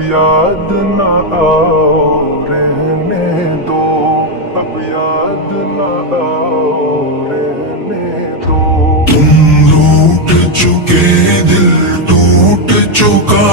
یاد نہ آؤ رہنے دو، اب یاد نہ آؤ رہنے دو۔ تم روٹ چکے دل ٹوٹ چکا،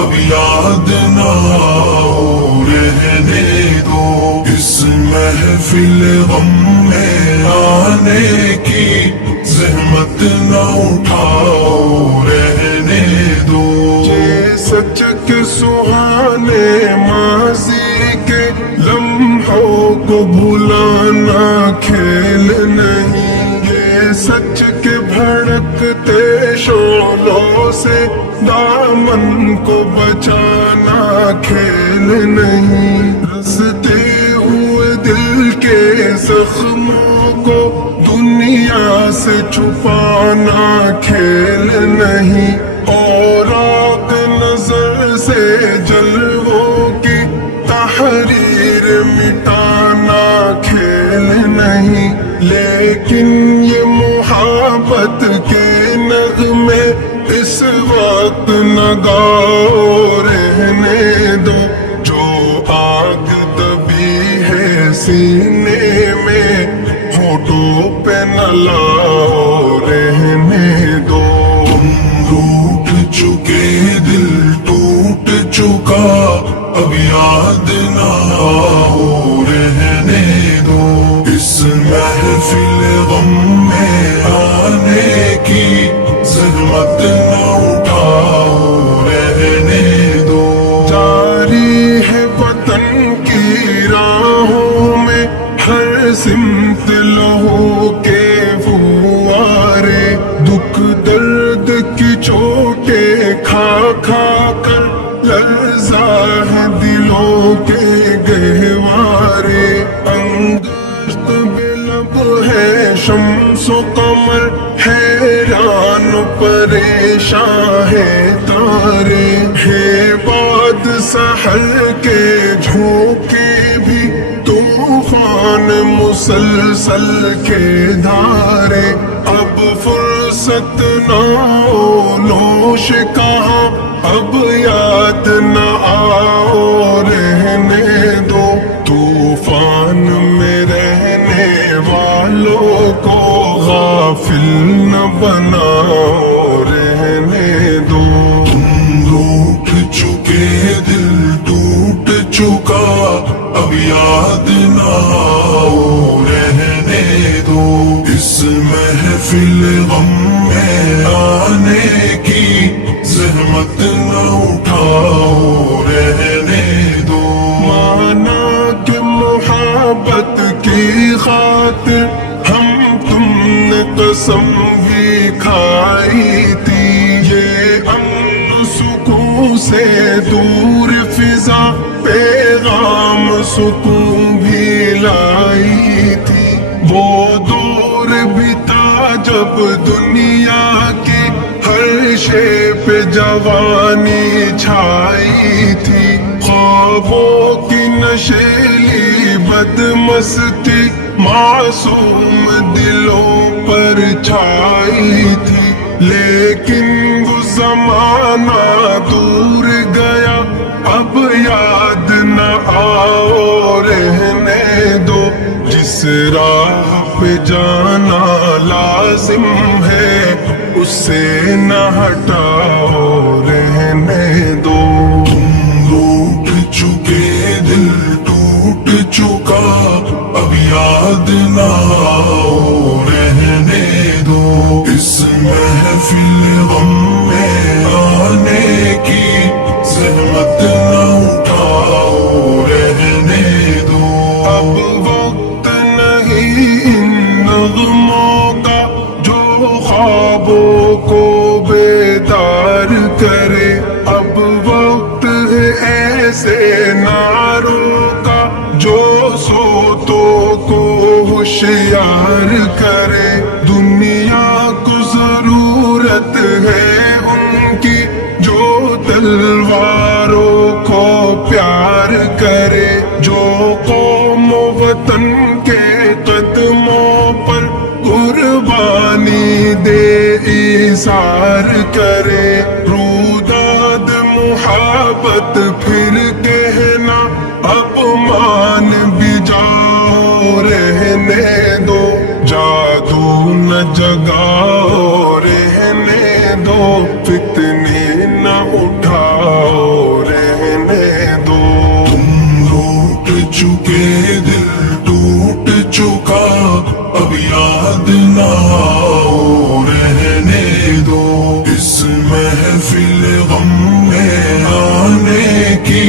اب یاد نہ آؤ رہنے دو۔ اس محفل غم میں آنے کی زحمت نہ اٹھاؤ رہنے دو۔ یہ سچ کے سہانے ماضی کے لمحوں کو بھلانا کھیل نہیں، یہ سچ کے بھڑکتے شعلوں سے دامن کو بچانا کھیل نہیں۔ رستے ہوئے دل کے زخموں کو دنیا سے چھپانا کھیل نہیں، اور آگ نظر سے جلووں کی تحریر مٹانا کھیل نہیں۔ لیکن یہ محبت کے نغمے اس وقت نہ گاؤ رہنے دو، جو آگ دبی ہے سینے میں ہونٹوں پہ نہ لاؤ رہنے دو۔ روٹ چکے دل ٹوٹ چکا، اب یاد نہ آؤ رہنے دو۔ اس محفل غم میں آنے کی زحمت نہ اٹھاؤ رہنے دو۔ جاری ہے وطن کی راہوں میں ہر سمت لہو کے فوارے، دکھ درد کی چوٹیں کھا کھا کر لرزا ہے دلوں کے گہوارے۔ انگشت بے لب ہے شمس و قمر، حیران پریشان ہے تارے، ہے باد سحر کے جھونکے بھی طوفان مسلسل کے دھارے۔ اب فرصت نہ نوش کہاں، اب یاد نہ آؤ رہنے دو، طوفان میں رہنے والوں کو غافل نہ بناؤ رہنے دو۔ تم روٹ چکے دل ٹوٹ چکا، اب یاد نہ آؤ رہنے دو۔ اس محفل غم میں آنے کی زحمت نہ اٹھاؤ رہنے دو۔ مانا کہ محبت کی خاطر ہم تم نے قسم بھی کھائی تھی، یہ امن سکون سے دور فضا پیغام سکون بھی لائی تھی۔ وہ دور بھی تھا جب دنیا کی ہر شے پہ جوانی چھائی تھی، خوابوں کی نشیلی بدمستی معصوم دلوں پر چھائی تھی۔ لیکن وہ زمانہ دور گیا، اب یاد نہ آؤ رہنے دو۔ جس راہ پہ جانا لازم ہے اس سے نہ ہٹاؤ رہنے دو۔ تم روٹ چکے دل ٹوٹ چکا، اب یاد نہ آؤ رہنے دو۔ اس محفل غم میں آنے کی زحمت نہ اٹھاؤ رہنے دو۔ اب وقت نہیں ان نغموں کا جو خوابوں کو بیدار کرے، اب وقت ہے ایسے نعروں کا جو سوتوں کو ہوشیار کرے۔ دنیا کو ضرورت ہے ان کی جو تلواروں کو پیار کرے، جو قوم و وطن کے قدموں پر قربانی دے ایثار کرے۔ روداد محبت پھر کہنا اب مان بھی جاؤ، رہنے دو جادو نہ جگاؤ، رہنے دو فتنے نہ اٹھاؤ، رہنے دو۔ لوٹ چکے دل ٹوٹ چکا اب یاد نہ آؤ، رہنے دو اس محفل غم میں آنے کی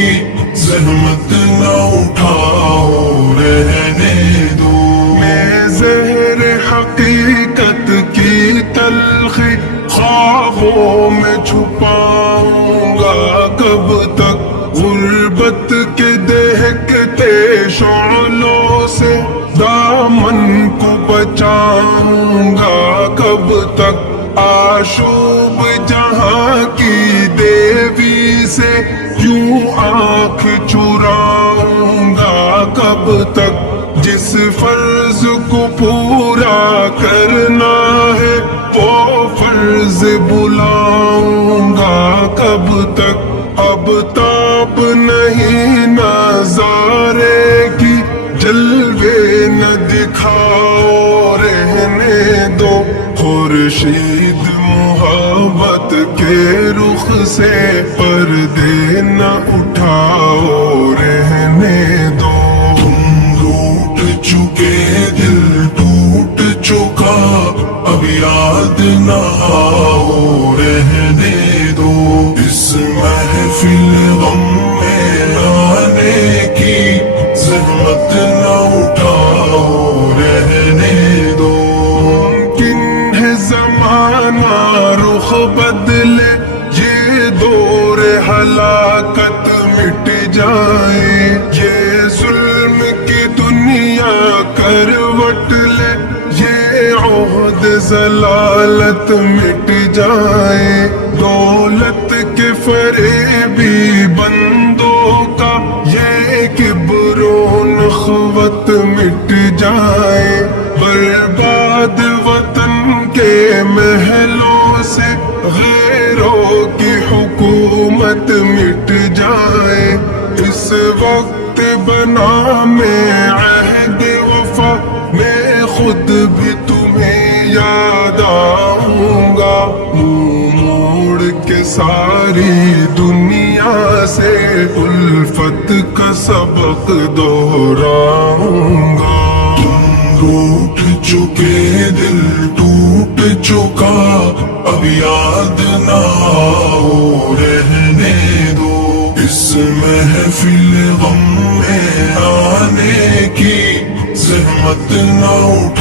زحمت نہ اٹھاؤ، رہنے دو۔ میں زہر حقیقت کی تلخی خوابوں میں چھپاؤں گا کب تک، غربت کے دہکتے شعلوں سے دامن کو بچاؤں گا کب تک، آشوب جہاں کی دیوی سے یوں آنکھ چراؤں گا کب تک، جس فرض کو پورا کرنا ہے وہ فرض بلاؤں گا کب تک، اب تاب نہیں نظارے کی جلوے نہ دکھاؤ، رہنے دو خورشید محبت کے رخ سے پردے نہ اٹھاؤ، رہنے دو۔ لوٹ چکے دل ٹوٹ چکا اب یاد نہ آؤ، رہنے دو اس محفل غم میں آنے کی زحمت نہ اٹھاؤ، رہنے دو۔ ممکن ہے زمانہ رخ بدلے، یہ دور ہلاکت مٹ جائے، یہ ظلم کی دنیا کروٹ لے، یہ عہد ضلالت مٹ جائے، دولت کے فریبی بندوں کا یہ کبر و نخوت مٹ جائے، برباد وطن کے محلوں سے غیروں کی حکومت مٹ جائے، اس وقت بنا میں عہد وفا، میں خود بھی تمہیں یاد آؤں گا، منہ موڑ کے ساری دنیا سے الفت کا سبق دہراؤں گا۔ ٹوٹ چکے دل ٹوٹ چکا اب یاد نہ آؤ، رہنے دو اس محفل غم میں آنے کی زحمت نہ اٹھاؤ۔